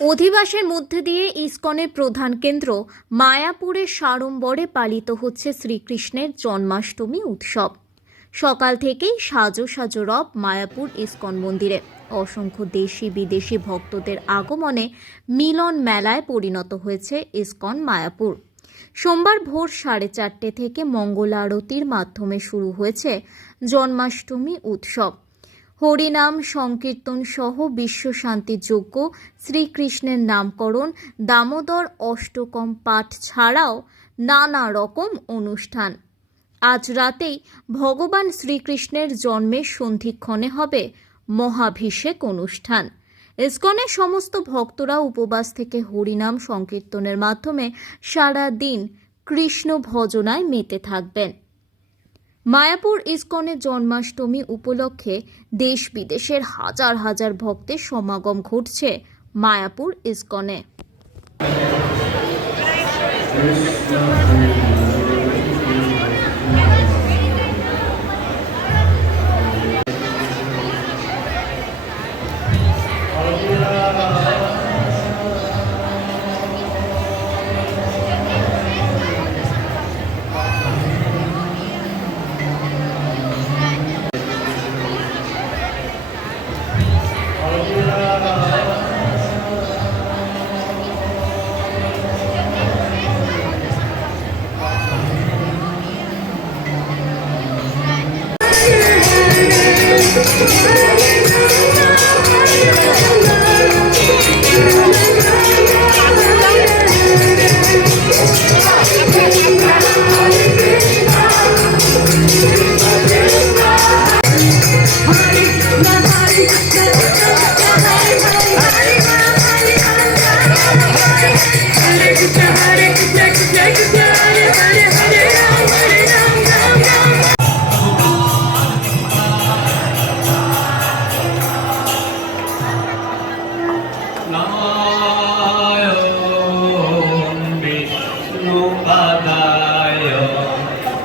অধিবাসের মধ্যে দিয়ে ইসকনের প্রধান কেন্দ্র মায়াপুরে সাড়ম্বরে পালিত হচ্ছে শ্রীকৃষ্ণের জন্মাষ্টমী উৎসব। সকাল থেকেই সাজো সাজো রব মায়াপুর ইসকন মন্দিরে। অসংখ্য দেশি বিদেশি ভক্তদের আগমনে মিলন মেলায় পরিণত হয়েছে ইসকন মায়াপুর। সোমবার ভোর 4:30 থেকে মঙ্গল আরতির মাধ্যমে শুরু হয়েছে জন্মাষ্টমী উৎসব। হরিনাম সংকীর্তন সহ বিশ্ব শান্তির যজ্ঞ, শ্রীকৃষ্ণের নামকরণ, দামোদর অষ্টকম পাঠ ছাড়াও নানা রকম অনুষ্ঠান। আজ রাতেই ভগবান শ্রীকৃষ্ণের জন্মের সন্ধিক্ষণে হবে মহাভিষেক অনুষ্ঠান। ইসকনের সমস্ত ভক্তরা উপবাস থেকে হরিনাম সংকীর্তনের মাধ্যমে সারা দিন কৃষ্ণ ভজনায় মেতে থাকবেন। মায়াপুর ইসকনের জন্মাষ্টমী উপলক্ষে দেশ বিদেশের হাজার হাজার ভক্তের সমাগম ঘটছে মায়াপুর ইসকনে।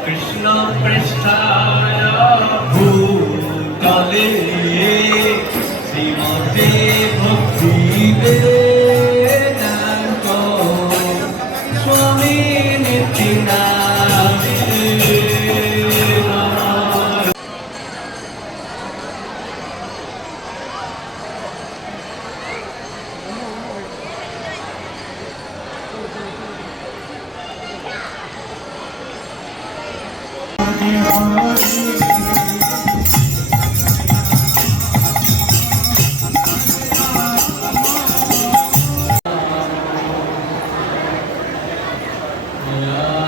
কৃষ্ণ পৃষ্ঠায় ভূতলে শ্রীমতে ভক্তি বেদান্ত স্বামী নিত্যানন্দে Yeah.